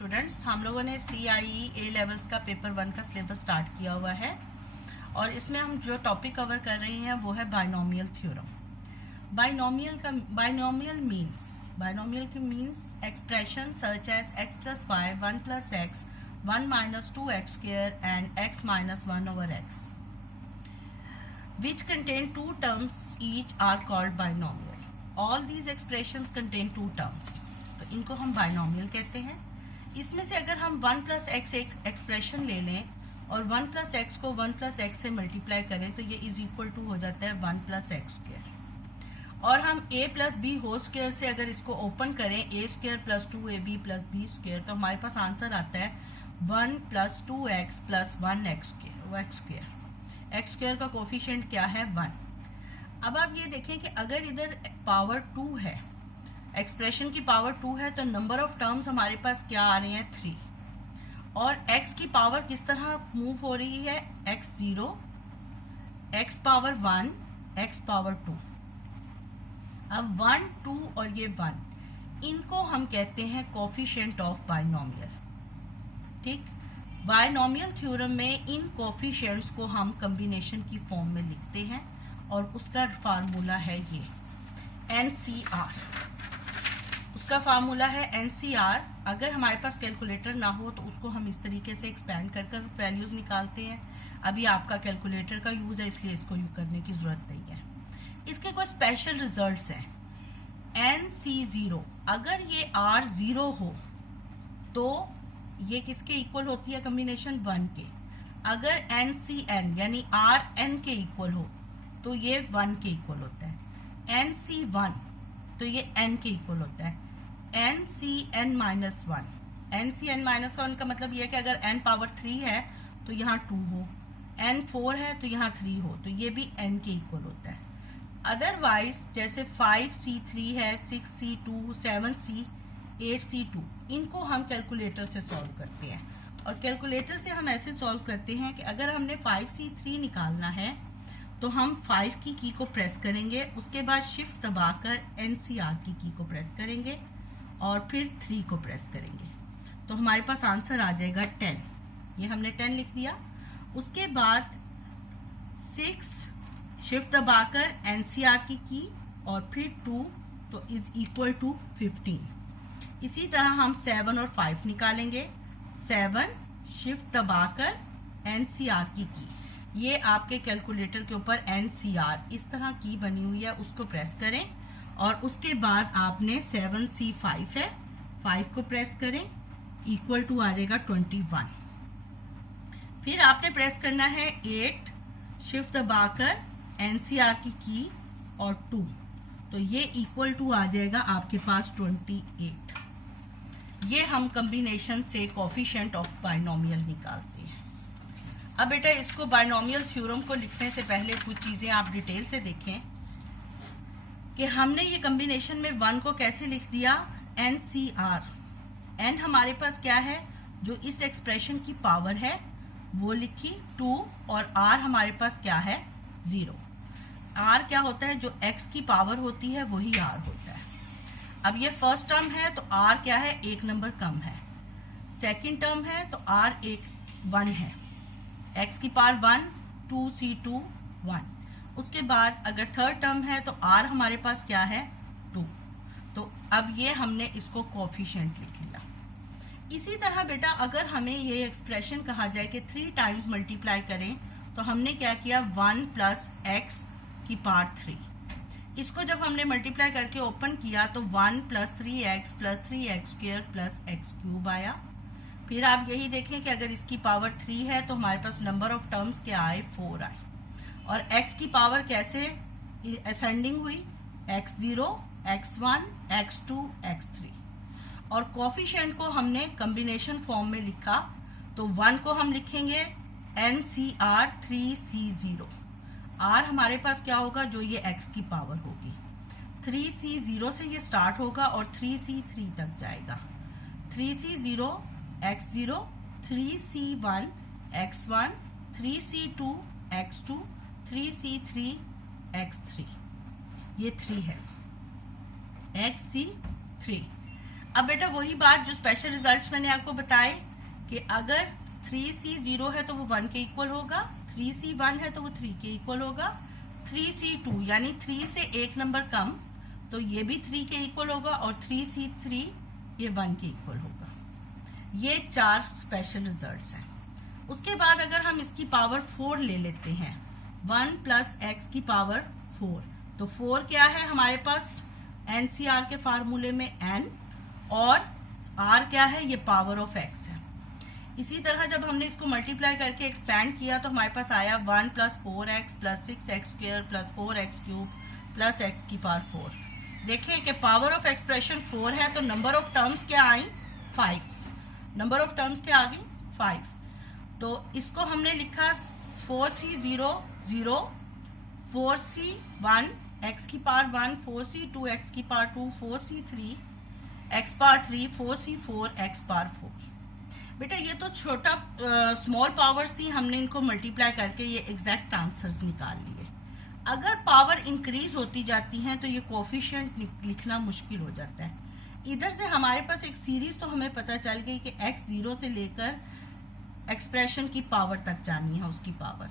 Students, हम लोगों ने CIE A लेवल्स का पेपर 1 का सिलेबस स्टार्ट किया हुआ है और इसमें हम जो टॉपिक कवर कर रहे हैं वो है binomial theorem. Binomial means expression such as x plus y 1 plus x 1 minus 2x square and x minus 1 over x which contain two terms each are called binomial. All these expressions contain two terms. तो इनको हम binomial कहते हैं। इसमें से अगर हम 1 plus x एक एक्सप्रेशन ले लें और 1 प्लस एक्स को 1 प्लस एक्स से मल्टीप्लाई करें तो ये इज इक्वल टू हो जाता है 1 प्लस एक्स स्क्वायर। और हम a plus b whole square से अगर इसको ओपन करें a स्क्वायर plus 2ab plus b square तो हमारे पास आंसर आता है 1 प्लस 2x प्लस 1x स्क्वायर। एक्स स्क्वायर का कोफिशिएंट क्या है 1। अब आप ये देखें कि अगर इधर पावर 2 है, एक्सप्रेशन की पावर 2 है तो नंबर ऑफ टर्म्स हमारे पास क्या आ रहे हैं 3। और x की पावर किस तरह मूव हो रही है x0, x power 1, x power 2। अब 1, 2 और ये 1 इनको हम कहते हैं कोफिशिएंट ऑफ बाइनोमियल। ठीक, बाइनोमियल थ्योरम में इन कोफिशिएंट्स को हम कॉम्बिनेशन की फॉर्म में लिखते हैं और उसका फार्मूला है ये NCR। उसका फार्मूला है NCR। अगर हमारे पास कैलकुलेटर ना हो तो उसको हम इस तरीके से एक्सपेंड कर कर वैल्यूज निकालते हैं। अभी आपका कैलकुलेटर का यूज है इसलिए इसको यूज करने की जरूरत नहीं है। इसके कुछ स्पेशल रिजल्ट्स हैं। NC0, अगर ये R 0 हो तो ये किसके इक्वल होती है कॉम्बिनेशन 1 के। अगर NCN यानी RN के इक्वल हो तो ये 1 के इक्वल होता है। NC1 तो ये n के इक्वल होता है। NCN माइनस 1, NCN माइनस 1 का मतलब ये है कि अगर n पावर 3 है तो यहाँ 2 हो, n 4 है तो यहाँ 3 हो, तो ये भी n के इक्वल होता है। अदरवाइज जैसे 5C3 है, 6C2, 7C, 8C2, इनको हम कैलकुलेटर से सॉल्व करते हैं। और कैलकुलेटर से हम ऐसे सॉल्व करते हैं कि अगर हमने 5C3 निकालना है तो हम 5 की की को प्रेस करेंगे, उसके बाद शिफ्ट दबाकर NCR की की को प्रेस करेंगे और फिर 3 को प्रेस करेंगे तो हमारे पास आंसर आ जाएगा 10। ये हमने 10 लिख दिया। उसके बाद 6 शिफ्ट दबाकर NCR की और फिर 2 तो इज इक्वल टू 15। इसी तरह हम 7 और 5 निकालेंगे। 7 शिफ्ट दबाकर NCR की ये आपके कैलकुलेटर के ऊपर NCR इस तरह की बनी हुई है, उसको प्रेस करें और उसके बाद आपने 7C5 है, 5 को प्रेस करें, इक्वल टू आ जाएगा 21। फिर आपने प्रेस करना है 8 शिफ्ट दबाकर NCR की और 2 तो ये इक्वल टू आ जाएगा आपके पास 28। ये हम कॉम्बिनेशन से कोफिशिएंट ऑफ बाइनोमियल निकालते हैं। अब बेटा इसको बाइनोमियल थ्योरम को लिखने से पहले कुछ चीजें आप डिटेल से देखें कि हमने ये कॉम्बिनेशन में 1 को कैसे लिख दिया NCR। n हमारे पास क्या है जो इस एक्सप्रेशन की पावर है वो लिखी 2 और r हमारे पास क्या है 0। r क्या होता है जो x की पावर होती है वही r होता है। अब ये फर्स्ट टर्म है तो r क्या है 1 नंबर कम है। सेकंड टर्म है तो r 1 है, x की पावर 1, 2C2 1। उसके बाद अगर थर्ड टर्म है तो r हमारे पास क्या है 2। तो अब ये हमने इसको कोफिशिएंट लिख लिया। इसी तरह बेटा अगर हमें ये एक्सप्रेशन कहा जाए कि 3 टाइम्स मल्टीप्लाई करें तो हमने क्या किया 1 प्लस एक्स की पावर 3। इसको जब हमने मल्टीप्लाई करके ओपन किया तो 1 plus 3x plus 3x square plus x cube आया। फिर आप यही देखें कि अगर इसकी पावर 3 है तो हमारे पास नंबर ऑफ टर्म्स क्या आए 4 आए। और x की पावर कैसे असेंडिंग हुई x0, x1, x2, x3। और कोफिशिएंट को हमने कॉम्बिनेशन फॉर्म में लिखा तो 1 को हम लिखेंगे NCR 3C0। r हमारे पास क्या होगा जो ये x की पावर होगी। 3C0 से ये स्टार्ट होगा और 3C3 तक जाएगा। 3C0 x0, 3C1 x1, 3C2 x2, 3C3 x3। ये 3 है, XC3। अब बेटा वही बात जो स्पेशल रिजल्ट्स मैंने आपको बताए कि अगर 3C 0 है तो वो 1 के इक्वल होगा, 3C 1 है तो वो 3 के इक्वल होगा, 3C 2 यानी 3 से एक नंबर कम तो ये भी 3 के इक्वल होगा, और 3C 3 ये 1 के इक्वल होगा। ये 4 स्पेशल रिजल्ट्स हैं। उसके बाद अगर हम इसकी पावर 4 ले लेते हैं, 1 प्लस एक्स की पावर 4, तो 4 क्या है हमारे पास NCR के फार्मूले में n, और r क्या है, ये पावर ऑफ x है। इसी तरह जब हमने इसको मल्टीप्लाई करके एक्सपैंड किया तो हमारे पास आया 1 plus 4x plus 6x square plus 4x cube plus x की पावर 4। देखें कि पावर ऑफ एक्सप्रेशन 4 है तो नंबर ऑफ टर्म्स क्या आई, 5। नंबर ऑफ टर्म्स क्या आ गई, 5। तो इसको हमने लिखा 4C 0 0, 4C 1 x की पावर 1, 4C 2 x की power 2, 4C 3 x power 3, 4C 4 x power 4। बेटा ये तो छोटा स्मॉल पावर्स थी, हमने इनको मल्टीप्लाई करके ये एग्जैक्ट आंसर्स निकाल लिए। अगर पावर इंक्रीज होती जाती हैं तो ये कोफिशिएंट लिखना मुश्किल हो जाता है। इधर से हमारे पास एक सीरीज तो हमें पता चल गई कि x 0 से लेकर एक्सप्रेशन की पावर तक जानी है, उसकी पावर,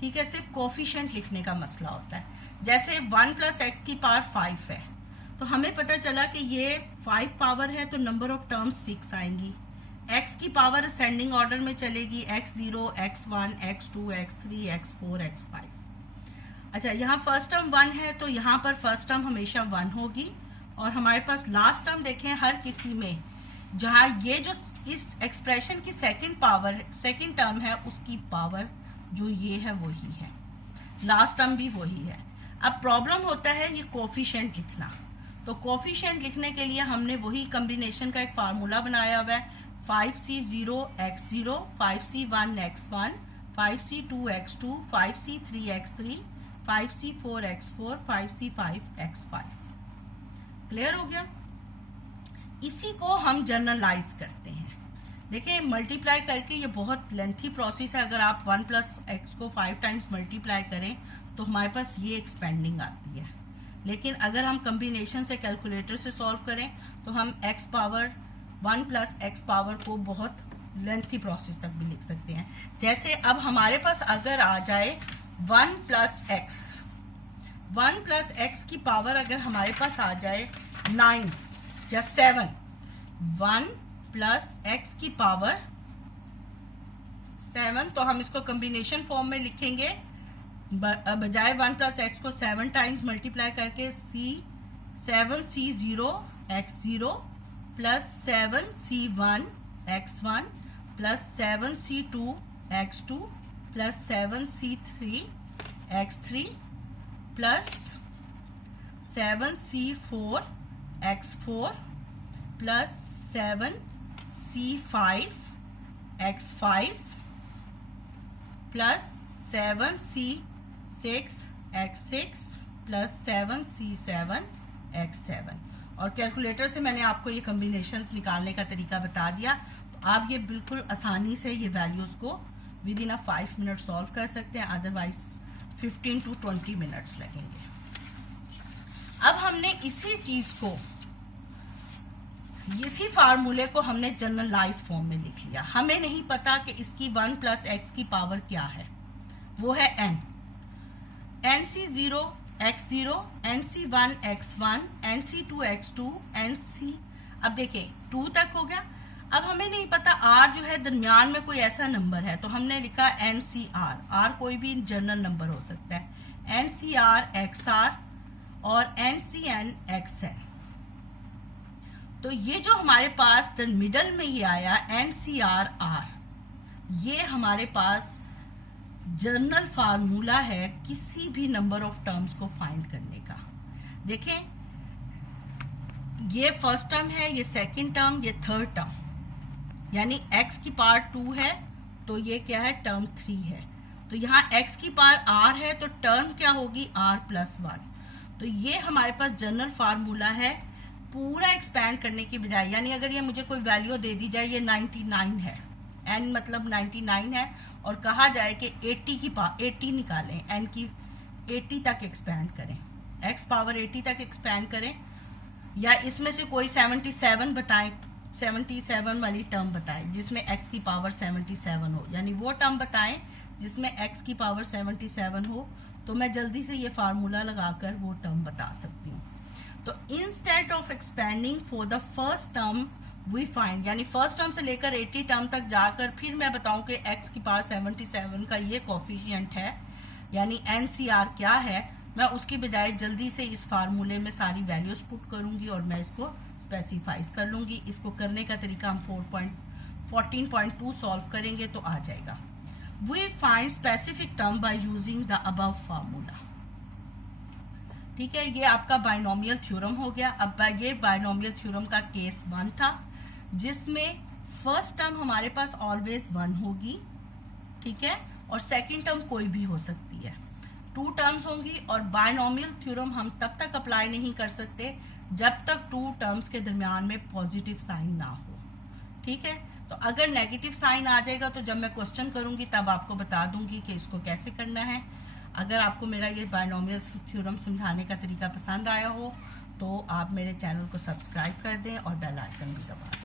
ठीक है। सिर्फ कोफिशिएंट लिखने का मसला होता है। जैसे 1 प्लस एक्स की पावर 5 है तो हमें पता चला कि ये 5 पावर है तो नंबर ऑफ टर्म्स 6 आएंगी। x की पावर असेंडिंग ऑर्डर में चलेगी, x0, x1, x2, x3, x4, x5। अच्छा, यहाँ फर्स्ट टर्म 1 है तो यहाँ पर फर्स्ट टर्म हमेशा 1 होगी, और हमारे पास लास्ट टर्म देखें हर किसी में, जहाँ ये जो इस एक्सप्रेशन की सेकंड टर्म है उसकी पावर जो ये है वही है, लास्ट टर्म भी वही है। अब प्रॉब्लम होता है ये कोफिशिएंट लिखना, तो कोफिशिएंट लिखने के लिए हमने वही कॉम्बिनेशन का एक फार्मूला बनाया हुआ है, 5C 0 x0, 5C 1 x1, 5C 2 x2, 5C 3 x3, 5C 4 x4, 5C 5 x5। Clear हो गया? इसी को हम जनरलाइज करते हैं। देखिए मल्टीप्लाई करके ये बहुत लेंथी प्रोसेस है। अगर आप 1 प्लस एक्स को 5 टाइम्स मल्टीप्लाई करें तो हमारे पास ये एक्सपेंडिंग आती है, लेकिन अगर हम कॉम्बिनेशन से कैलकुलेटर से सॉल्व करें तो हम x power 1 plus x power को बहुत लेंथी प्रोसेस तक भी लिख सकते हैं। जैसे अब हमारे पास अगर आ जाए 1 प्लस एक्स की पावर अगर हमारे पास आ जाए 9 या 7, 1 प्लस एक्स की पावर 7, तो हम इसको कॉम्बिनेशन फॉर्म में लिखेंगे, बजाय 1 प्लस एक्स को 7 टाइम्स मल्टीप्लाई करके 7C 0 x0 plus 7C1 x1 plus 7C2 x2 plus 7C3 x3 plus 7C4 x4 plus 7C5 x5 plus 7C6 x6 plus 7C7 x7। और कैलकुलेटर से मैंने आपको ये कॉम्बिनेशंस निकालने का तरीका बता दिया, तो आप ये बिल्कुल आसानी से ये वैल्यूज को विद इन 5 मिनट सॉल्व कर सकते हैं, अदरवाइज 15 to 20 मिनट्स लगेंगे। अब हमने इसी चीज को, इसी फार्मूले को हमने जनरलाइज फॉर्म में लिख लिया। हमें नहीं पता कि इसकी 1 प्लस एक्स की पावर क्या है, वो है n। NC 0 x0, NC1 x1, NC2 x2, NC, अब देखिए 2 तक हो गया। अब हमें नहीं पता r जो है दरमियान में कोई ऐसा नंबर है, तो हमने लिखा NCR। r कोई भी जनरल नंबर हो सकता है, NCR XR और NCN XN। तो ये जो हमारे पास द मिडल में ये आया NCRR, ये हमारे पास जनरल फार्मूला है किसी भी नंबर ऑफ टर्म्स को फाइंड करने का। देखें ये फर्स्ट टर्म है, ये सेकंड टर्म, ये थर्ड टर्म, यानी x की पावर 2 है तो ये क्या है, टर्म 3 है। तो यहाँ x की पावर r है तो टर्म क्या होगी, r प्लस 1। तो ये हमारे पास जनरल फार्मूला है पूरा एक्सपैंड करने की बजाय। यानी अगर ये मुझे कोई वैल्यू दे दी जाए, ये 99 है, n मतलब 99 है, और कहा जाए कि 80 निकालें, n की 80 तक एक्सपैंड करें, x पावर 80 तक एक्सपैंड करें, या इसमें से कोई 77 बताएं, 77 वाली टर्म बताएं जिसमें x की पावर 77 हो, यानी वो टर्म बताएं जिसमें x की पावर 77 हो, तो मैं जल्दी से ये फार्मूला लगाकर वो टर्म बता सकती हूँ। तो instead of expanding for the first term we find, यानी फर्स्ट टर्म से लेकर 80 टर्म तक जाकर फिर मैं बताऊं कि x की पावर 77 का ये कोफिशिएंट है, यानी NCR क्या है, मैं उसकी बजाय जल्दी से इस फार्मूले में सारी वैल्यूज पुट करूंगी और मैं इसको स्पेसिफाइज कर लूंगी। इसको करने का तरीका हम 14.2 सॉल्व करेंगे तो आ जाएगा। We find specific term by using the above formula. ठीक है, ये आपका बाइनोमियल थ्योरम हो गया। अब ये बाइनोमियल थ्योरम का केस 1 था जिसमें फर्स्ट टर्म हमारे पास ऑलवेज 1 होगी, ठीक है, और सेकंड टर्म कोई भी हो सकती है। 2 टर्म्स होंगी और बाइनोमियल थ्योरम हम तब तक अप्लाई नहीं कर सकते जब तक 2 टर्म्स के दरमियान में पॉजिटिव साइन ना हो। ठीक है, तो अगर नेगेटिव साइन आ जाएगा तो जब मैं क्वेश्चन करूंगी तब आपको बता दूंगी कि इसको कैसे करना है। अगर आपको मेरा ये बाइनोमियल थ्योरम समझाने का तरीका पसंद आया हो तो आप मेरे चैनल को सब्सक्राइब कर दें और बेल आइकन भी दबा दें।